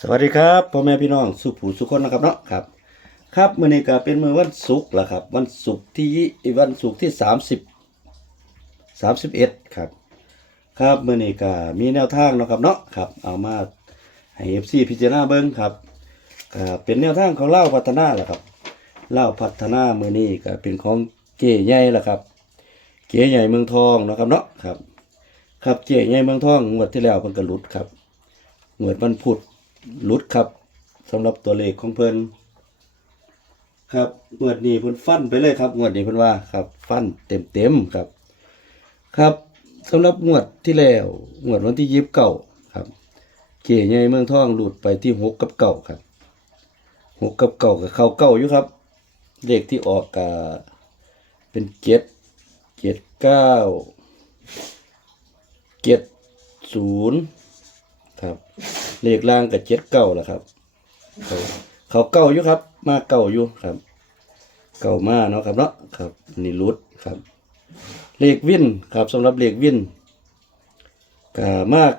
สวัสดีครับพ่อแม่พี่น้องสุผูสุคนนะครับเนาะครับครับมื้อนี้ก็เป็นมือวันศุกร์ละครับ วันศุกร์ที่วันศุกร์ที่สามสิบสามสิบเอ็ดครับ ครับมื้อนี้ก็มีแนวทางเนาะครับเนาะครับ เอามาให้ FC พิจารณาเบิ่งครับก็เป็นแนวทางของเล่าพัฒนาแหละครับเล่าพัฒนามื้อนี้ก็เป็นของเก๋ใหญ่ละครับ เก๋ใหญ่เมืองทองนะครับเนาะครับ ครับเก๋ใหญ่เมืองทองงวดที่แล้วเพิ่นก็หลุดครับงวดวันพุธ หลุดครับสำหรับตัวเลขของเพิ่นครับงวดนี้เพิ่นฟันไปเลยครับงวดนี้เพิ่นว่าครับฟันเต็มเต็มครับ ครับสำหรับงวดที่แล้วงวดวันที่ยีิบเก้าครับ เก๋ใหญ่เมืองทองหลุดไปที่หกกับเก้าครับหกกับเก้ากับเข้าเก้าอยู่ครับ เลขที่ออกกาเป็นเจ็ดเจ็ดเก้าเจ็ดศูนย์ เลขล่างกับเจ็ดเก้าแหละครับ เขาเขาเก้าอยู่ครับ มาเก้าอยู่ครับ เก้ามาเนาะครับเนาะครับ นี่รุดครับ เลขวินครับสำหรับเลขวินก็มาก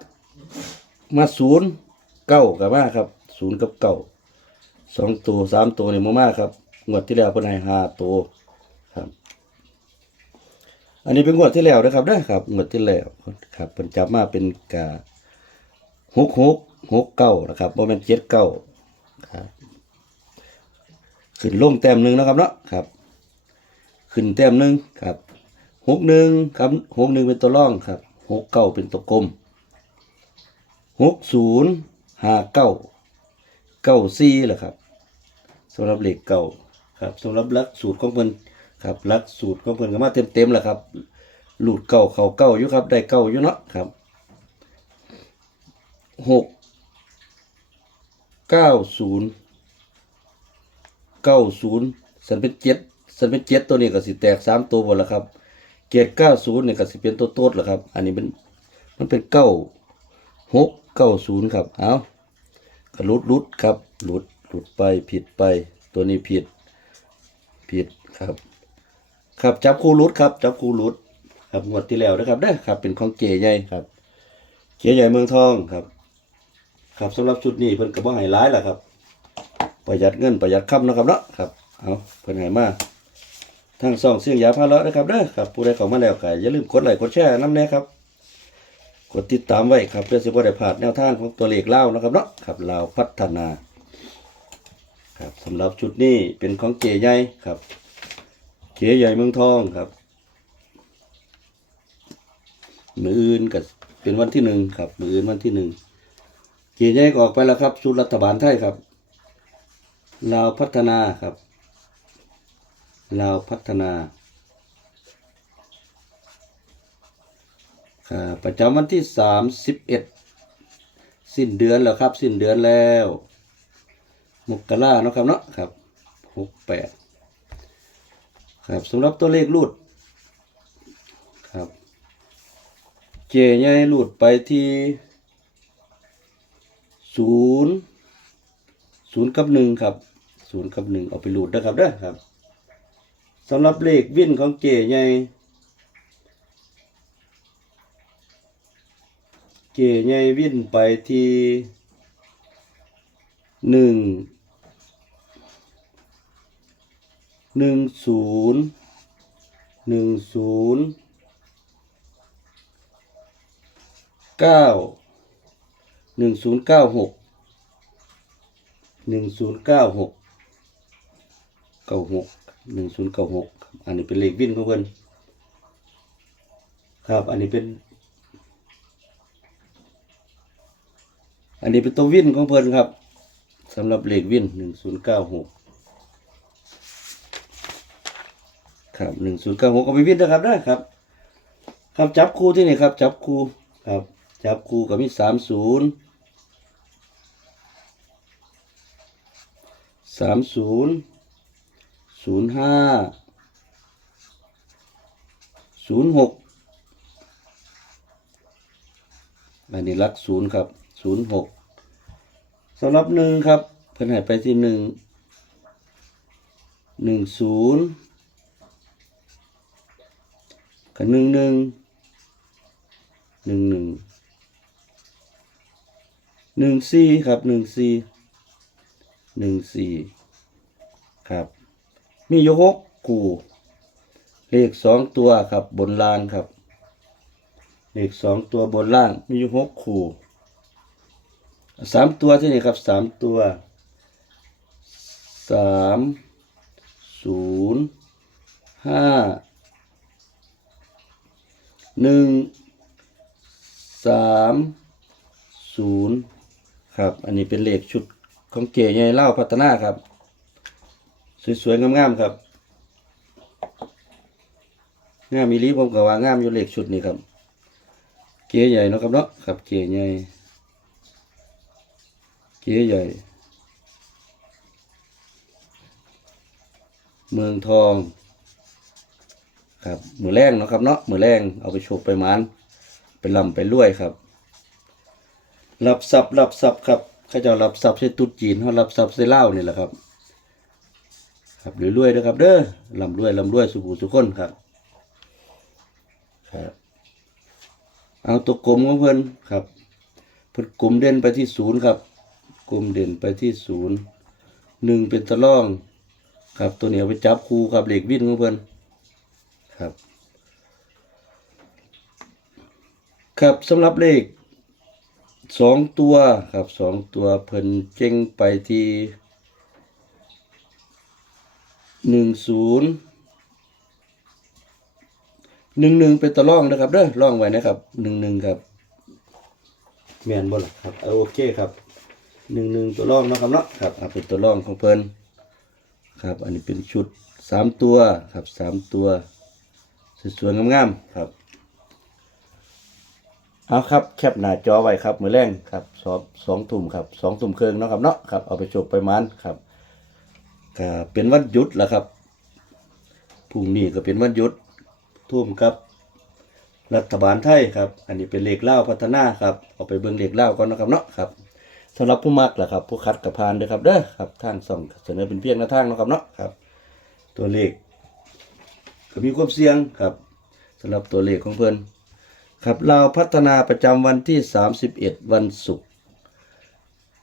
มาศูนย์เก้ากับมาครับศูนย์กับเก้าสองตัวสามตัวนี่มามาครับงวดที่แล้วเป็นให้ห้าตัวครับ อันนี้เป็นงวดที่แล้วนะครับเด้อครับงวดที่แล้วครับเป็นจับมาเป็นกา หกหกหกเก้านะครับบ่แม่นเจ็ดเก้าครับขึ้นลงแต้มหนึ่งนะครับเนาะครับ ขึ้นแต้มหนึ่งครับหกหนึ่งครับหกหนึ่งเป็นตัวร่องครับหกเก้าเป็นตัวกลมหกศูนย์ห้าเก้าเก้าสี่แหละครับสำหรับเหลขเก้าครับสำหรับลักสูตรของเพิ่นครับลักสูตรของเพิ่นก็มาเต็มเต็มๆแหละครับหลุดเก้าเข่าเก้าอยู่ครับได้เก้าอยู่เนาะครับ หกเก้าศูนย์เก้าศูนย์สันเป็นเจ็ดสันเป็นเจ็ดตัวนี้ก็สิแตกสามตัวหมดแล้วครับเจ็ดเก้าศูนย์เนี่ยก็สิเป็นตัวโต๊ดแล้วครับ อันนี้เป็นมันเป็นเก้าหกเก้าศูนย์ครับเอาก็ลุดลุดครับลุดลุดไปผิดไป ตัวนี้ผิดผิดครับ ครับจับคู่ลุดครับ จับคู่ลุด ครับงวดที่แล้วนะครับเด้ครับ เป็นของเก๋ใหญ่ครับเขียใหญ่เมืองทองครับ ครับสำหรับชุดนี้เพิ่นก็บ่ให้หลายล่ะครับ ประหยัดเงินประหยัดคำนะครับเนาะครับเอาเพิ่นให้มาทั้งสองเสียงยาพาเลาะนะครับเด้อครับผู้ใดเข้ามาแล้วก็อย่าลืมกดไลค์กดแชร์นำแน่ครับกดติดตามไว้ครับเพื่อสิบ่ได้พลาดแนวทางของตัวเลขเล่านะครับเนาะครับลาวพัฒนาครับสำหรับชุดนี้เป็นของเก๋ใหญ่ครับเก๋ใหญ่เมืองทองครับมืออื่นก็เป็นวันที่หนึ่งครับมืออื่นวันที่หนึ่ง เกียร์ใหญ่ก็ออกไปแล้วครับชุดรัฐบาลไทยครับลาวพัฒนาครับลาวพัฒนาครับประจำวันที่สามสิบเอ็ดสิ้นเดือนแล้วครับ สิ้นเดือนแล้วมกราเนาะครับเนาะครับหกแปดครับสำหรับตัวเลขรูดครับ เจใหญ่หลุดไปที่ ศูนย์ศูนย์กับหนึ่งครับศูนย์กับหนึ่งเอาไปหลุดนะครับเด้อครับสำหรับเลขวิ่นของเจใหญ่เจใหญ่วิ่นไปที่หนึ่งหนึ่งศูนย์หนึ่งศูนย์เก้า หนึ่งศูนย์เก้าหกหนึ่งศูนย์เก้าหกเก้าหกหนึ่งศูนย์เก้าหกอันนี้เป็นเลขวิ่นของเพิ่นครับ อันนี้เป็น อันนี้เป็นตัววิ่นของเพิ่นครับสำหรับเลขวิ่นหนึ่งศูนย์เก้าหกครับหนึ่งศูนย์เก้าหกเอาไปวิ่นนะครับได้ครับ ครับจับคู่ที่นี่ครับ จับคู่ครับ จับคู่กับมีสามศูนย์ สามศูนย์ศูนย์ห้าศูนย์หกอันนี้ลักศูนย์ครับศูนย์หกสำหรับหนึ่งครับเพิ่นให้ไปที่หนึ่งหนึ่งศูนย์กับหนึ่งหนึ่งหนึ่งหนึ่งหนึ่งสี่ครับหนึ่งสี่ หนึ่งสี่ครับ มีอยู่หกคู่เลขสองตัวครับบนล่างครับ เลขสองตัวบนล่าง มีอยู่หกคู่สามตัวที่นี่ครับสามตัวสามศูนย์ห้าหนึ่งสามศูนย์ครับ อันนี้เป็นเลขชุด ของเก๋ใหญ่เล่าพัฒนาครับ สวยๆงามๆครับงามมีลีผมก็ว่างามอยู่เลขชุดนี้ครับ เก๋ใหญ่เนาะครับเนาะครับเก๋ใหญ่เก๋ใหญ่ เมืองทอง ครับมือแรงเนาะครับเนาะมือแรงเอาไปโชกไปมันไปลำไปรวยครับรับทรัพย์รับทรัพย์ครับ เขาเจะรับทรัพย์ใช้ตุ๊ดจีนเขารับทรัพย์ใช้เล้านี่แหละครับ ครับรวยๆนะครับ เด้อลำรวยลำรวยสุขุสุขคนครับ ครับ เอาตัวกลมของเพิ่อนครับเพิ่นกลมเด่นไปที่ศูนย์ครับกลมเด่นไปที่ศูนย์หนึ่งเป็นตะล่อง ครับตัวนี้เอาไปจับคูครับเหล็กวิ่นของเพิ่อนครับ ครับสำหรับเลข สองตัวครับสองตัวเพิ่นเจ้งไปที่หนึ่งศูนย์หนึ่งหนึ่งเป็นตัวร่องนะครับเด้อร่องไว้นะครับหนึ่งหนึ่งครับแมนบ่ล่ะครับเอาโอเคครับหนึ่งหนึ่งตัวร่องเนาะครับเนาะครับเอาเป็นตัวร่องของเพิ่นครับ อันนี้เป็นชุดสามตัวครับสามตัวสวยๆงามๆครับ เอาครับแคปหน้าจอไว้ครับมือแรงครับสองสองทุ่มครับสองทุ่มครึ่งเนาะครับเนาะครับเอาไปโชกไปมันครับก็เป็นวันหยุดแล้วครับพรุ่งนี้ก็เป็นวันหยุดทุ่มครับ รัฐบาลไทยครับ อันนี้เป็นเลขเล่าพัฒนาครับเอาไปเบิ่งเลขเล่าก่อนนะครับเนาะครับสำหรับผู้มักแหละครับ ผู้คัดกับพานเด้อครับเด้อครับทางส่องเสนอเป็นเพียงหน้าทางนะครับเนาะครับ ตัวเลขก็มีความเสี่ยงครับสำหรับตัวเลขของเพิ่อน ครับเราวพัฒนาประจำวันที่ 31 วันศุกร์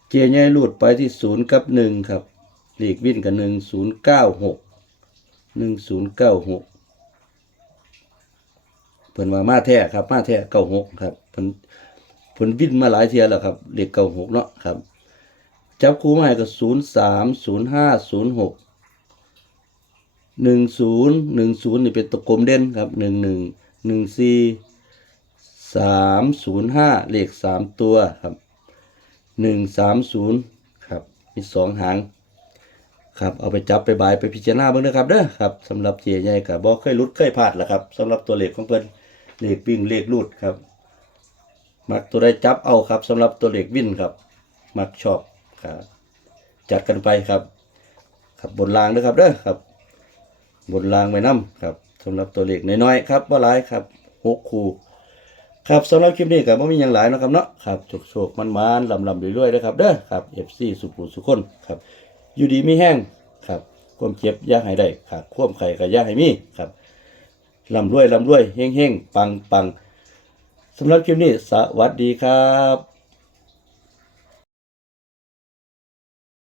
เกียร์ใหญ่ลุดไปที่0กับ1ครับเลขวิ่นกับ1096 1096เพิ่นว่ามาแท้ครับมาแท้96ครับเพิ่นผลวิ่นมาหลายเทียแล้วครับเลขเก้าหกเนาะครับ จับคู่มาให้ก็ศูนย์สามศูนย์ห้าศูนย์หกหนึ่งศูนย์หนึ่งศูนย์นี่เป็นตัวกลมเด่นครับหนึ่งหนึ่งหนึ่งสี่ สามศูนย์ห้าเลขสามตัวครับหนึ่งสามศูนย์ครับมีสองหางครับเอาไปจับไปบายไปพิจารณาบ้างนะครับเด้อครับสำหรับเจใหญ่กับบ่เคยลุดเคยพลาดแหละครับสำหรับตัวเลขของเพิ่อนเลขวิ่งเลขลูดครับมักตัวใดจับเอาครับสำหรับตัวเลขวินครับ มักชอบครับจัดกันไปครับครับบนรางด้วยครับเด้อครับ บนรางไว้น้ำครับสำหรับตัวเลขน้อยๆครับว่าหลายครับหกคู่ ครับสำหรับคลิปนี้ก็บ่มีอย่างหลายนะครับเนาะครับโชคๆมันๆลำๆเรื่อยๆนะครับเด้อครับเอฟซีสุขุสุขคนครับอยู่ดีมีแห้งครับความเจ็บย่าให้ได้ครับความไข่ก็อย่าให้มีครับลำรวยลำรวยเฮงเฮงปังปังสำหรับคลิปนี้สวัสดีครับ